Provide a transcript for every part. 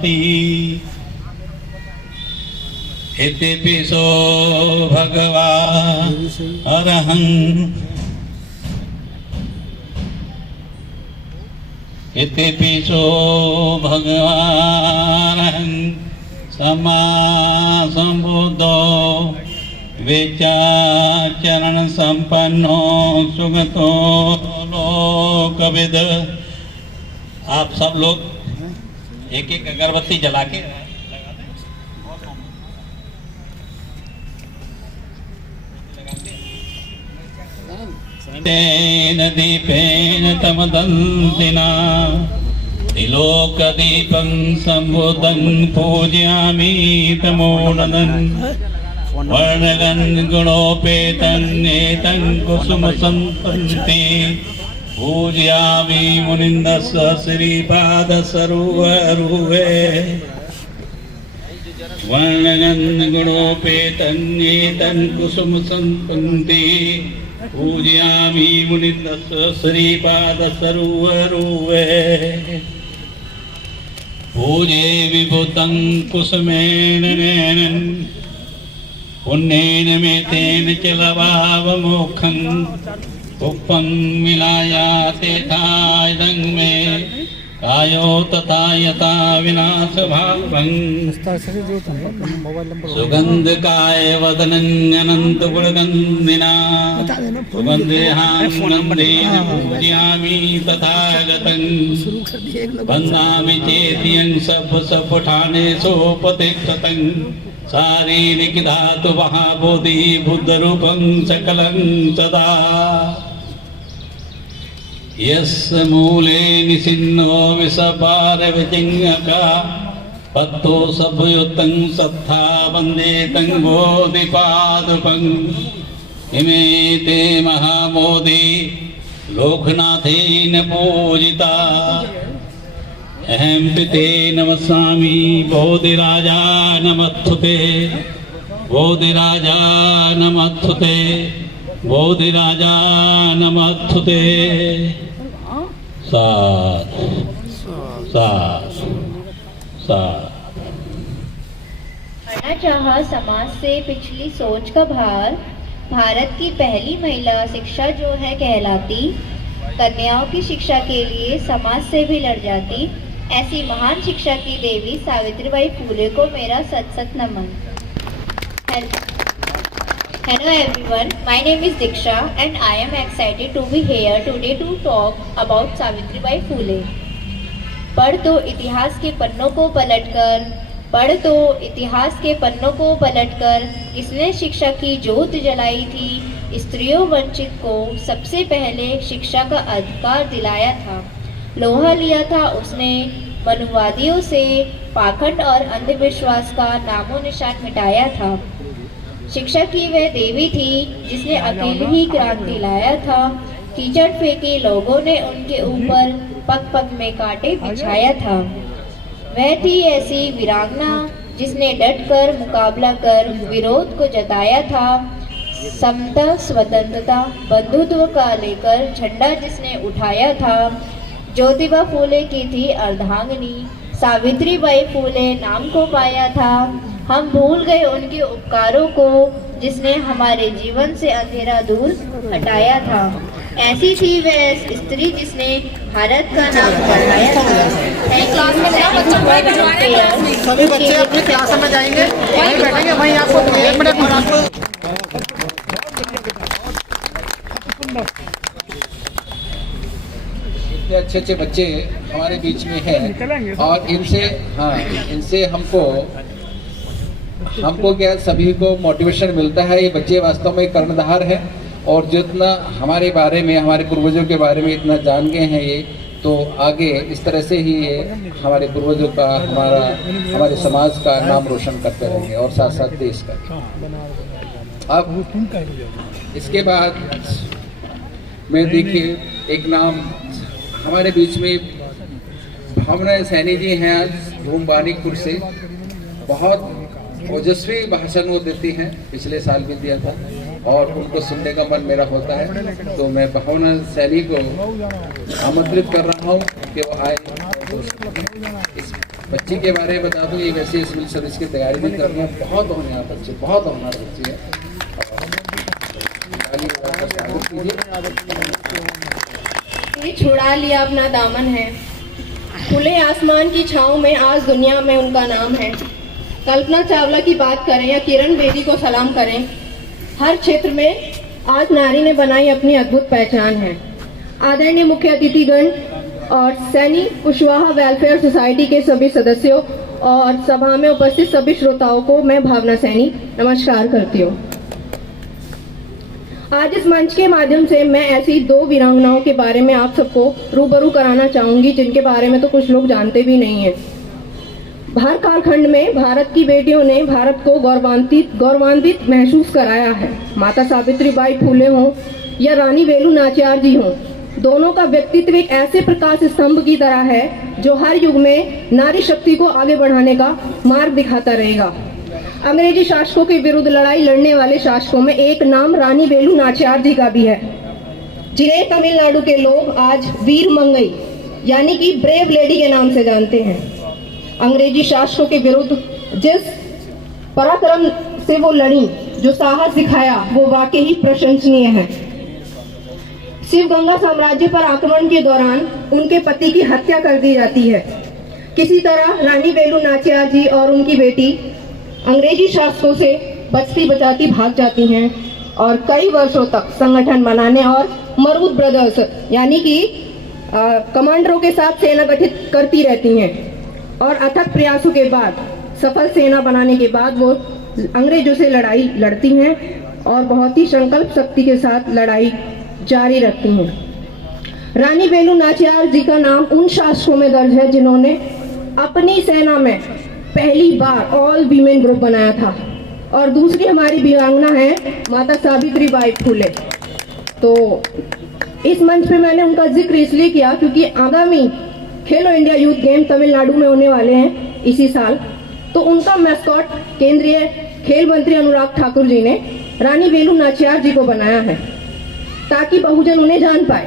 भाति इतिपिसो भगवान् अरहं इतिपिसो भगवान् सम्मा सम्बुद्धो विचाचरण संपन्नो सुगतो लोकविद। आप सब लोग एक एक अगरबत्ती जला के तेन दीपेन तमदन्तिना त्रिलोकदीपं सम्बुद्धं पूजयामि तमोनदन् वर्णगन् गुणोपेतं एतं कुसुमसम्पन्ति पूजयामि मुनिन्दस्य श्रीपादसरोवरे वर्णगन् गुणोपेतं एतं कुसुमसम्पन्ति पूजयामि मुनिन्दस्य श्रीपादसरोवरे पूजे विभूतं कुसुमेन नयनं पुण्येन मे तेन च लवावमोक्षं पुष्पं मिलायाते थायदं मे कायो तथा यथा विनाशभावं सुगन्धकाय वदनं अनंत गुणगन्धिना सुगन्धेहां गन्धेन पूजयामि तथागतं वन्दामि चेत्यं सब ठाने सोपतिष्ठतं शारीरिक धातु महाबोधि बुद्ध रूपं सकलं सदा यस्य मूले निसिन्नो विषपार विजिङ्गका पत्तो सभयुतं सत्था वन्दे तं बोधिपादुकम् इमे ते महाबोधि लोकनाथेन पूजिता अहं पिते नमस्यामि बोधिराजा नमस्तुते बोधिराजा नमस्तुते बोधिराजा नमस्तुते। साथ साथ साथ पढ़ना चाहा समाज से पिछली सोच का भार। भारत की पहली महिला शिक्षा जो है कहलाती, कन्याओं की शिक्षा के लिए समाज से भी लड़ जाती, ऐसी महान शिक्षा की देवी सावित्रीबाई फूले को मेरा सत सत नमन। Hello everyone, my name is Diksha and I am excited to be here today to talk about Savitribai Phule। पढ़ तो इतिहास के पन्नों को पलटकर किसने शिक्षा की ज्योत जलाई थी। स्त्रियों वंचित को सबसे पहले शिक्षा का अधिकार दिलाया था। लोहा लिया था उसने मनुवादियों से, पाखंड और अंधविश्वास का नामो निशान मिटाया था। शिक्षा की वह देवी थी जिसने अकेले ही क्रांति लाया था। कीचड़ फेंके लोगों ने उनके ऊपर, पग पग में कांटे बिछाया था। वह थी ऐसी वीरांगना जिसने डटकर मुकाबला कर विरोध को जताया था। समता, स्वतंत्रता, बंधुत्व का लेकर झंडा जिसने उठाया था। ज्योतिबा फूले की थी अर्धांगिनी, सावित्रीबाई फूले नाम को पाया था। हम भूल गए उनके उपकारों को जिसने हमारे जीवन से अंधेरा दूर हटाया था। ऐसी थी वह स्त्री जिसने भारत का नाम बढ़ाया था। सभी बच्चे अपनी क्लास में जाएंगे, वहीं बैठेंगे, वहीं आपको 1 मिनट और आपको इतने अच्छे अच्छे बच्चे हमारे बीच में हैं और इनसे हमको क्या सभी को मोटिवेशन मिलता है। ये बच्चे वास्तव में कर्णधार हैं और जितना हमारे बारे में, हमारे पूर्वजों के बारे में इतना जान गए हैं ये, तो आगे इस तरह से ही ये हमारे पूर्वजों का, हमारे समाज का नाम रोशन करते रहेंगे और साथ साथ देश का। अब इसके बाद मैं देखिए एक नाम हमारे बीच में भावना सैनी जी हैं, आज भूमबानीपुर से। बहुत ओजस्वी भाषण वो देती हैं, पिछले साल भी दिया था और उनको सुनने का मन मेरा होता है। तो मैं भावना सैनी को आमंत्रित कर रहा हूँ कि वो आए। इस बच्ची के बारे में बता दूं, ये वैसे सिविल सर्विस की तैयारी भी कर रहे हैं। बहुत होनहार बच्चे, बहुत होनहार बच्चे हैं। छुड़ा लिया अपना दामन है, खुले आसमान की छाँव में आज दुनिया में उनका नाम है। कल्पना चावला की बात करें या किरण बेदी को सलाम करें, हर क्षेत्र में आज नारी ने बनाई अपनी अद्भुत पहचान है। आदरणीय मुख्य अतिथिगण और सैनी कुशवाहा वेलफेयर सोसाइटी के सभी सदस्यों और सभा में उपस्थित सभी श्रोताओं को मैं भावना सैनी नमस्कार करती हूँ। आज इस मंच के माध्यम से मैं ऐसी दो वीरांगनाओं के बारे में आप सबको रूबरू कराना चाहूंगी, जिनके बारे में तो कुछ लोग जानते भी नहीं हैं। भारत कालखंड में भारत की बेटियों ने भारत को गौरवान्वित महसूस कराया है। माता सावित्रीबाई फुले हों या रानी वेलु नाचियार जी हों, दोनों का व्यक्तित्व एक ऐसे प्रकाश स्तंभ की तरह है जो हर युग में नारी शक्ति को आगे बढ़ाने का मार्ग दिखाता रहेगा। अंग्रेजी शासकों के विरुद्ध लड़ाई लड़ने वाले शासकों में एक नाम रानी वेलु नाचियार जी का भी है, जिन्हें तमिलनाडु के लोग आज वीर मंगई यानी कि ब्रेव लेडी के नाम से जानते हैं। अंग्रेजी शासकों के विरुद्ध जिस पराक्रम से वो लड़ी, जो साहस दिखाया, वो वाकई ही प्रशंसनीय है। शिवगंगा साम्राज्य पर आक्रमण के दौरान उनके पति की हत्या कर दी जाती है। किसी तरह रानी वेलु नाचियार जी और उनकी बेटी अंग्रेजी शासकों से बचती बचाती भाग जाती हैं और कई वर्षों तक संगठन बनाने और मरूद ब्रदर्स यानी कि कमांडरों के साथ सेना गठित करती रहती हैं और अथक प्रयासों के बाद सफल सेना बनाने के बाद वो अंग्रेजों से लड़ाई लड़ती हैं और बहुत ही संकल्प शक्ति के साथ लड़ाई जारी रखती हैं। रानी वेलु नाचियार जी का नाम उन शासकों में दर्ज है जिन्होंने अपनी सेना में पहली बार ऑल वीमेन ग्रुप बनाया था। और दूसरी हमारी वीरांगना है माता सावित्रीबाई फुले। तो इस मंच पे मैंने उनका जिक्र इसलिए किया क्योंकि आगामी खेलो इंडिया यूथ गेम तमिलनाडु में होने वाले हैं इसी साल। तो उनका मैस्कॉट केंद्रीय खेल मंत्री अनुराग ठाकुर जी ने रानी वेलु नाचियार जी को बनाया है ताकि बहुजन उन्हें जान पाए।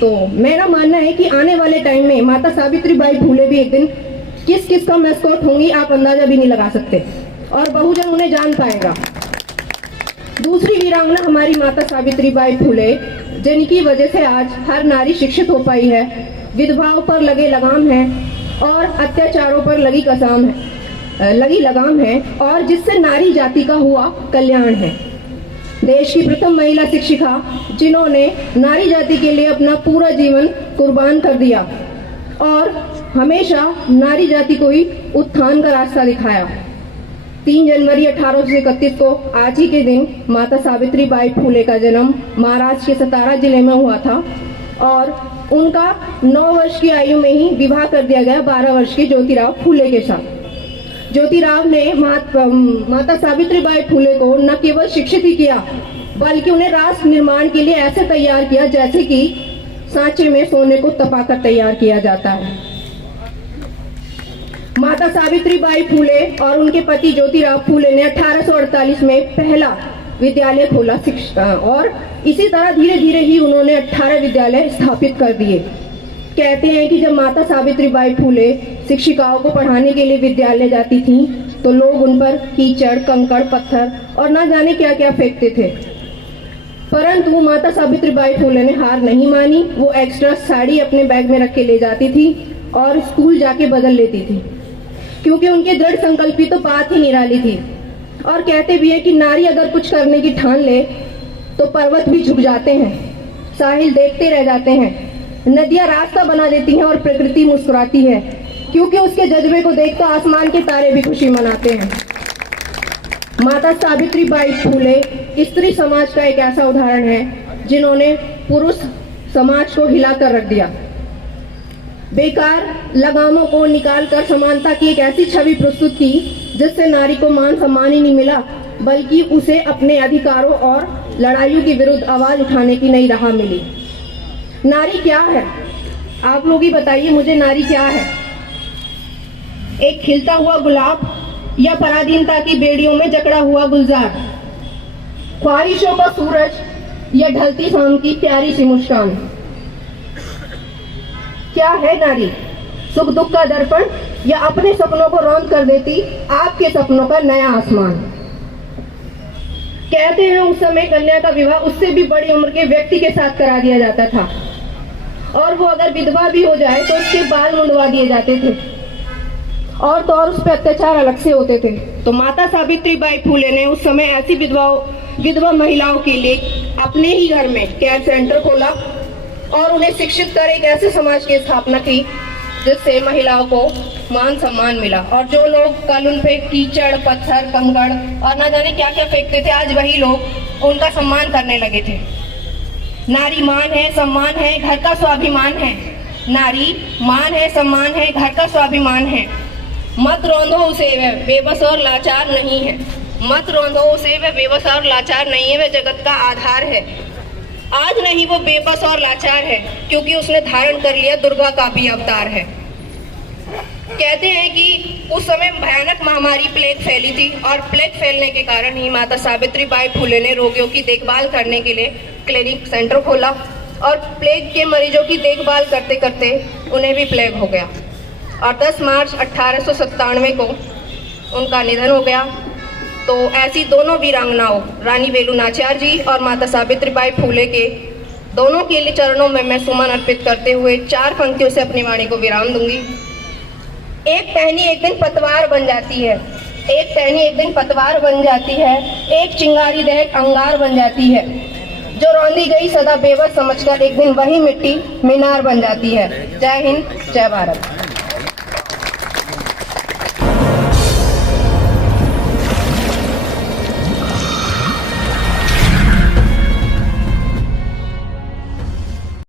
तो मेरा मानना है कि आने वाले टाइम में माता सावित्रीबाई फुले भी एक दिन किस किस का मैस्कॉट होंगी आप अंदाजा भी नहीं लगा सकते और बहुजन उन्हें जान पाएगा। दूसरी वीरांगना हमारी माता सावित्रीबाई फुले, जिनकी वजह से आज हर नारी शिक्षित हो पाई है, विधवाओं पर लगे लगाम है और अत्याचारों पर लगी लगाम है और जिससे नारी जाति का हुआ कल्याण है। देश की प्रथम महिला शिक्षिका जिन्होंने नारी जाति के लिए अपना पूरा जीवन कुर्बान कर दिया और हमेशा नारी जाति को ही उत्थान का रास्ता दिखाया। 3 जनवरी 1831 को आज ही के दिन माता सावित्रीबाई फुले का जन्म महाराष्ट्र के सतारा जिले में हुआ था और उनका 9 वर्ष की आयु में ही विवाह कर दिया गया 12 वर्ष के ज्योतिराव फुले के साथ। ज्योतिराव ने माता सावित्रीबाई फुले को न केवल शिक्षित ही किया बल्कि उन्हें राष्ट्र निर्माण के लिए ऐसे तैयार किया जैसे कि सांचे में सोने को तपाकर तैयार किया जाता है। माता सावित्रीबाई फुले और उनके पति ज्योतिराव फुले ने 1848 में पहला विद्यालय खोला और इसी तरह धीरे धीरे ही उन्होंने 18 विद्यालय स्थापित कर दिए। कहते हैं कि जब माता सावित्रीबाई फुले शिक्षिकाओं को पढ़ाने के लिए विद्यालय जाती थीं तो लोग उन पर कीचड़, कंकड़, पत्थर और न जाने क्या क्या फेंकते थे, परंतु माता सावित्रीबाई फुले ने हार नहीं मानी। वो एक्स्ट्रा साड़ी अपने बैग में रख के ले जाती थी और स्कूल जाके बदल लेती थी क्योंकि उनके दृढ़ संकल्प की तो बात ही निराली थी। और कहते भी है कि नारी अगर कुछ करने की ठान ले तो पर्वत भी झुक जाते हैं, साहिल देखते रह जाते हैं, नदियां रास्ता बना देती हैं और प्रकृति मुस्कुराती है क्योंकि उसके जज्बे को देख तो आसमान के तारे भी खुशी मनाते हैं। माता सावित्रीबाई फुले स्त्री समाज का एक ऐसा उदाहरण है जिन्होंने पुरुष समाज को हिलाकर रख दिया। बेकार लगामों को निकालकर समानता की एक ऐसी छवि प्रस्तुत की जिससे नारी को मान सम्मान ही नहीं मिला बल्कि उसे अपने अधिकारों और लड़ाइयों के विरुद्ध आवाज उठाने की नई राह मिली। नारी क्या है? आप लोग ही बताइए मुझे, नारी क्या है? एक खिलता हुआ गुलाब या पराधीनता की बेड़ियों में जकड़ा हुआ गुलजार, ख्वाहिशों का सूरज या ढलती शाम की प्यारी सी मुस्कान। क्या है नारी? सुख दुख का दर्पण या अपने सपनों को रौंद कर देती आपके सपनों का नया आसमान। कहते हैं उस समय कन्या का विवाह उससे भी बड़ी उम्र के व्यक्ति के साथ करा दिया जाता था, और वो अगर विधवा भी हो जाए तो उसके बाल मुंडवा दिए जाते थे, और तो और उस पर अत्याचार अलग से होते थे। तो माता सावित्रीबाई फूले ने उस समय ऐसी विधवा महिलाओं के लिए अपने ही घर में केयर सेंटर खोला और उन्हें शिक्षित कर एक ऐसे समाज की स्थापना की जिससे महिलाओं को मान सम्मान मिला। और जो लोग कल उन पे कीचड़, पत्थर, कंकड़ और ना जाने क्या क्या फेंकते थे, आज वही लोग उनका सम्मान करने लगे थे। नारी मान है, सम्मान है, घर का स्वाभिमान है। नारी मान है, सम्मान है, घर का स्वाभिमान है। मत रौंदो उसे, वह बेबस और लाचार नहीं है। मत रौंदो उसे, वह बेबस और लाचार नहीं है, वह जगत का आधार है। आज नहीं वो बेबस और लाचार है, क्योंकि उसने धारण कर लिया दुर्गा का भी अवतार है। कहते हैं कि उस समय भयानक महामारी प्लेग फैली थी, और प्लेग फैलने के कारण ही माता सावित्रीबाई फूले ने रोगियों की देखभाल करने के लिए क्लिनिक सेंटर खोला, और प्लेग के मरीजों की देखभाल करते करते उन्हें भी प्लेग हो गया, और 10 मार्च 1897 को उनका निधन हो गया। तो ऐसी दोनों वीरांगनाओं रानी वेलु नाचियार जी और माता सावित्रीबाई फूले के दोनों के लिए चरणों में मैं सुमन अर्पित करते हुए 4 पंक्तियों से अपनी वाणी को विराम दूंगी। एक टहनी एक दिन पतवार बन जाती है, एक टहनी एक दिन पतवार बन जाती है, एक चिंगारी दहक अंगार बन जाती है। जो रौंदी गई सदा बेबस समझकर एक दिन वही मिट्टी मीनार बन जाती है। जय हिंद, जय भारत।